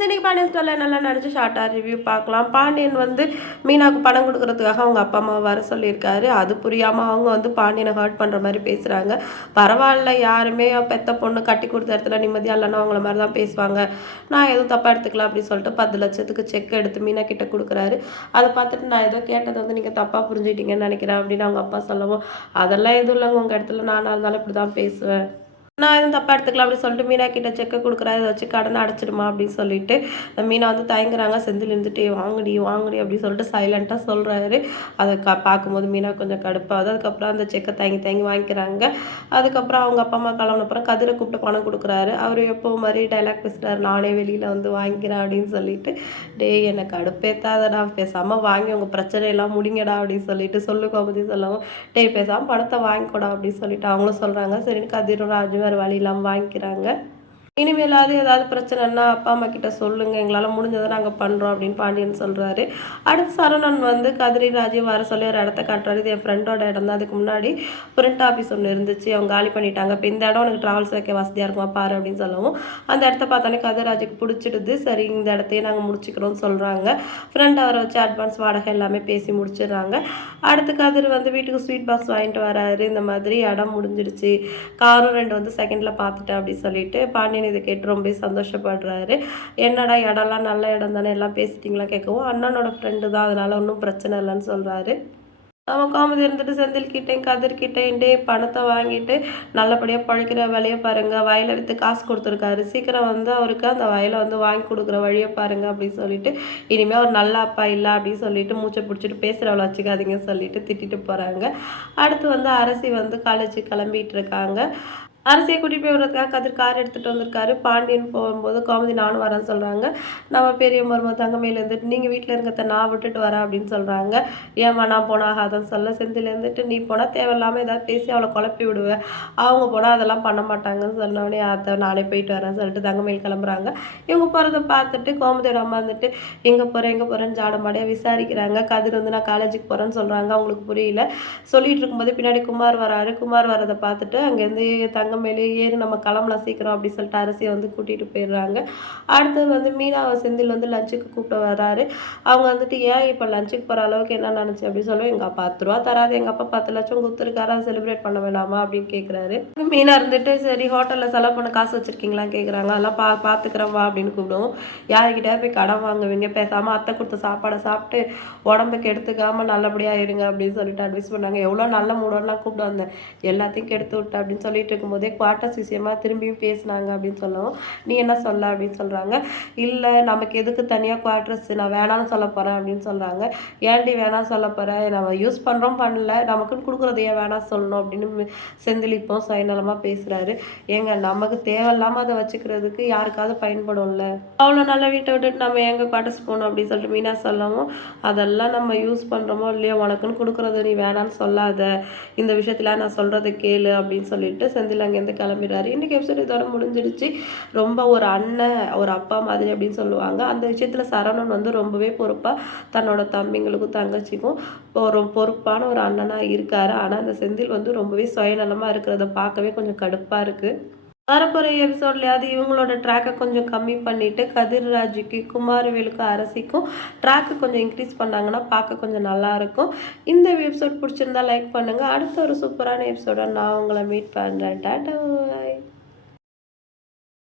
Friends இன்னைக்கு பாண்டியன் ஸ்டோரில் நல்லா நினச்சி ஷார்ட்டாக ரிவ்யூ பார்க்கலாம். பாண்டியன் வந்து மீனாவுக்கு பணம் கொடுக்கறதுக்காக அவங்க அப்பா அம்மா வர சொல்லியிருக்காரு. அது புரியாமல் அவங்க வந்து பாண்டியனை ஹர்ட் பண்ணுற மாதிரி பேசுகிறாங்க பரவாயில்ல யாருமே பெத்த பொண்ணு கட்டி கொடுத்த இடத்துல நிம்மதியாக இல்லைன்னா அவங்கள மாதிரி தான் பேசுவாங்க. நான் எதுவும் தப்பாக எடுத்துக்கலாம் அப்படின்னு சொல்லிட்டு பத்து லட்சத்துக்கு செக் எடுத்து மீனா கிட்ட கொடுக்குறாரு. அதை பார்த்துட்டு நான் ஏதோ கேட்டதை வந்து நீங்கள் தப்பாக புரிஞ்சுக்கிட்டீங்கன்னு நினைக்கிறேன் அப்படின்னு அவங்க அப்பா சொல்லவும் அதெல்லாம் எதுவும் இல்லைங்க. உங்கள் இடத்துல நானாக இருந்தாலும் இப்படி தான் பேசுவேன். நான் எதுவும் தப்பாக எடுத்துக்கலாம் அப்படின்னு சொல்லிட்டு மீனா கிட்ட செக்கை கொடுக்குறா இதை வச்சு கடனை அடைச்சிடுமா அப்படின்னு சொல்லிட்டு மீனா வந்து தயங்குறாங்க செந்தில் இருந்துட்டு வாங்கடி வாங்கடி அப்படின்னு சொல்லிட்டு சைலண்ட்டாக சொல்கிறாரு அதை க பார்க்கும்போது மீனா கொஞ்சம் கடுப்பாகுது அதுக்கப்புறம் அந்த செக்கை தயங்கி தயங்கி வாங்கிக்கிறாங்க. அதுக்கப்புறம் அவங்க அப்பா அம்மா கிளம்புன அப்புறம் கதிரை கூப்பிட்டு பணம் கொடுக்குறாரு. அவர் எப்போ மாதிரி டைலாக் பேசுகிறாரு நானே வெளியில் வந்து வாங்கிக்கிறேன் அப்படின்னு சொல்லிட்டு டேய் எனக்கு நான் பேசாமல் வாங்கி உங்கள் பிரச்சனையெல்லாம் முடிங்கடா. அப்படின்னு சொல்லிட்டு சொல்லுக்கோ அப்படின்னு சொல்லவும் டேய் பேசாமல் பணத்தை வாங்கிக்கூடா. அப்படின்னு சொல்லிட்டு அவங்களும் சொல்கிறாங்க சரின்னு கதிரும் ராஜும் வேறு வழி இல்லாமல் வாங்கிக்கிறாங்க. இனிமேலாவது ஏதாவது பிரச்சனைன்னா அப்பா அம்மா கிட்ட சொல்லுங்க எங்களால் முடிஞ்சதை நாங்கள் பண்ணுறோம் அப்படின்னு பாண்டியன் சொல்கிறாரு அடுத்து சரவணன் வந்து கதிரி ராஜீவ் வர சொல்லி ஒரு இடத்த காட்டுறாரு. இது என் ஃப்ரெண்டோட இடம் தான். அதுக்கு முன்னாடி பிரிண்ட் ஆஃபீஸ் ஒன்று இருந்துச்சு. அவங்க காலி பண்ணிட்டாங்க. இப்போ இந்த இடம் உனக்கு ட்ராவல்ஸ் வைக்க வசதியாக இருக்குமா பாரு அப்படின்னு சொல்லவும் அந்த இடத்த பார்த்தாலே கதிராஜுக்கு பிடிச்சிடுது. சரி இந்த இடத்தையே நாங்கள் முடிச்சுக்கிறோம்னு சொல்கிறாங்க ஃப்ரெண்ட் அவரை வச்சு அட்வான்ஸ் வாடகை எல்லாமே பேசி முடிச்சிடுறாங்க. அடுத்து கதிர் வந்து வீட்டுக்கு ஸ்வீட் பாக்ஸ் வாங்கிட்டு வராரு. இந்த மாதிரி இடம் முடிஞ்சிடுச்சு. காரும் ரெண்டு வந்து செகண்டில் பார்த்துட்டேன் அப்படின்னு சொல்லிட்டு பாண்டியன் இதை கேட்டு ரொம்ப சந்தோஷப்படுறாரு. என்னடா இடம்லாம் நல்ல இடம் தானே? எல்லாம் பேசிட்டிங்களா கேட்கவும் அண்ணனோட ஃப்ரெண்டு தான் அதனால ஒன்றும் பிரச்சனை இல்லைன்னு சொல்கிறாரு அவன் காமெடி இருந்துட்டு செந்தில்கிட்டையும் கதிர்கிட்டையும் டே பணத்தை வாங்கிட்டு நல்லபடியாக பழைக்கிற வேலையை பாருங்கள் வயலை விற்று காசு கொடுத்துருக்காரு. சீக்கிரம் வந்து அவருக்கு அந்த வயலை வந்து வாங்கி கொடுக்குற வழியை பாருங்கள் அப்படின்னு சொல்லிட்டு இனிமேல் அவர் நல்ல அப்பா இல்லை அப்படின்னு சொல்லிட்டு மூச்சை பிடிச்சிட்டு பேசுகிறவளை வச்சுக்காதீங்கன்னு சொல்லிட்டு திட்டிட்டு போகிறாங்க அடுத்து வந்து அரசி வந்து காலேஜுக்கு கிளம்பிட்டு இருக்காங்க. அரசியை கூட்டிகிட்டு போய் விடுறதுக்காக கதிர் கார் எடுத்துகிட்டு வந்திருக்காரு. பாண்டியன் போகும்போது கோமதி நானும் வரேன்னு சொல்கிறாங்க நம்ம பெரிய மருமக தங்கமையில் இருந்துட்டு நீங்கள் வீட்டில் இருக்கிறத நான் விட்டுட்டு வரேன் அப்படின்னு சொல்கிறாங்க ஏமா நான் போனால் ஆகாதன்னு சொல்ல. செந்திலேருந்துட்டு நீ போனால் தேவையில்லாமல் ஏதாவது பேசி அவளை குழப்பி விடுவேன் அவங்க போனால் அதெல்லாம் பண்ண மாட்டாங்கன்னு சொன்னோடனே அதை நானே போயிட்டு வரேன்னு சொல்லிட்டு தங்கமையில் கிளம்புறாங்க. இவங்க போகிறத பார்த்துட்டு கோமதியோட அம்மா வந்துட்டு எங்கே போகிறேன் எங்கே போகிறேன்னு ஜாடமாடியாக விசாரிக்கிறாங்க. கதிர் வந்து நான் காலேஜுக்கு போகிறேன்னு சொல்கிறாங்க அவங்களுக்கு புரியல. சொல்லிட்டு இருக்கும்போது பின்னாடி குமார் வராரு. குமார் வரதை பார்த்துட்டு அங்கேருந்து தங்க மேலே ஏறி நம்ம கிளம்பலாம் சீக்கிரம் அப்படின்னு சொல்லிட்டு அரசியை வந்து கூட்டிகிட்டு போயிடுறாங்க. அடுத்தது வந்து மீனாவை செந்தில் வந்து லஞ்சுக்கு கூப்பிட்டு வராரு அவங்க வந்துட்டு ஏன் இப்போ லஞ்சுக்கு போகிற அளவுக்கு என்ன நினச்சி அப்படின்னு சொல்லி எங்கள் அப்பா பத்து ரூபா தராது. எங்கள் அப்பா பத்து லட்சம் கொடுத்துருக்காரா. செலிப்ரேட் பண்ண வேணாமா? அப்படின்னு கேட்குறாரு மீனா இருந்துட்டு சரி ஹோட்டலில் செலவு பண்ண காசு வச்சுருக்கீங்களான்னு கேட்குறாங்க அதெல்லாம் பா பார்த்துக்கிறேன் வா அப்படின்னு கூப்பிடுவோம் யார்கிட்டயா போய் கடன் வாங்குவீங்க. பேசாமல் அத்தை கொடுத்த சாப்பாடை சாப்பிட்டு உடம்புக்கு எடுத்துக்காமல் நல்லபடியாக இருங்க அப்படின்னு சொல்லிட்டு அட்வைஸ் பண்ணாங்க. எவ்வளோ நல்ல மூடலாம் கூப்பிட்டு வந்தேன். எல்லாத்தையும் கெடுத்து விட்டு அப்படின்னு சொல்லிட்டு இருக்கும்போது போதே குவார்ட்டர்ஸ் விஷயமா திரும்பியும் பேசினாங்க அப்படின்னு சொல்லவும் நீ என்ன சொல்ல அப்படின்னு சொல்கிறாங்க இல்லை நமக்கு எதுக்கு தனியாக குவார்ட்டர்ஸ் நான் வேணாம்னு சொல்ல போகிறேன் அப்படின்னு சொல்கிறாங்க ஏன்டி வேணாம் சொல்ல போகிறேன் நம்ம யூஸ் பண்ணுறோம் பண்ணல. நமக்குன்னு கொடுக்குறது ஏன் வேணாம் சொல்லணும் அப்படின்னு செந்திலிப்போம் சுயநலமாக பேசுகிறாரு ஏங்க நமக்கு தேவையில்லாமல் அதை வச்சுக்கிறதுக்கு யாருக்காவது பயன்படும்ல? அவ்வளோ நல்ல வீட்டை விட்டுட்டு நம்ம எங்கே குவார்ட்டர்ஸ் போகணும் அப்படின்னு சொல்லிட்டு மீனா சொல்லவும் அதெல்லாம் நம்ம யூஸ் பண்ணுறோமோ இல்லையோ உனக்குன்னு கொடுக்குறது நீ வேணான்னு சொல்லாத. இந்த விஷயத்தில் நான் சொல்கிறத கேளு அப்படின்னு சொல்லிட்டு செந்தில் அங்கேருந்து கிளம்பிடுறாரு. இன்றைக்கி எபிசோட் இதோட முடிஞ்சிடுச்சு. ரொம்ப ஒரு அண்ணன் ஒரு அப்பா மாதிரி அப்படின்னு சொல்லுவாங்க. அந்த விஷயத்தில் சரவணன் வந்து ரொம்பவே பொறுப்பாக தன்னோட தம்பிங்களுக்கும் தங்கச்சிக்கும் ஒரு பொறுப்பான ஒரு அண்ணனாக இருக்காரு. ஆனால் அந்த செந்தில் வந்து ரொம்பவே சுயநலமாக இருக்கிறத பார்க்கவே கொஞ்சம் கடுப்பாக இருக்குது வரப்போகிற எபிசோட்லையாவது இவங்களோட ட்ராக்கை கொஞ்சம் கம்மி பண்ணிவிட்டு கதிர்ராஜுக்கு குமாரவேலுக்கு அரசிக்கும் ட்ராக்கை கொஞ்சம் இன்க்ரீஸ் பண்ணாங்கன்னா பார்க்க கொஞ்சம் நல்லாயிருக்கும் இந்த எபிசோட் பிடிச்சிருந்தா லைக் பண்ணுங்கள் அடுத்த ஒரு சூப்பரான எபிசோட நான் உங்களை மீட் பண்ணுறேன் டாட்டா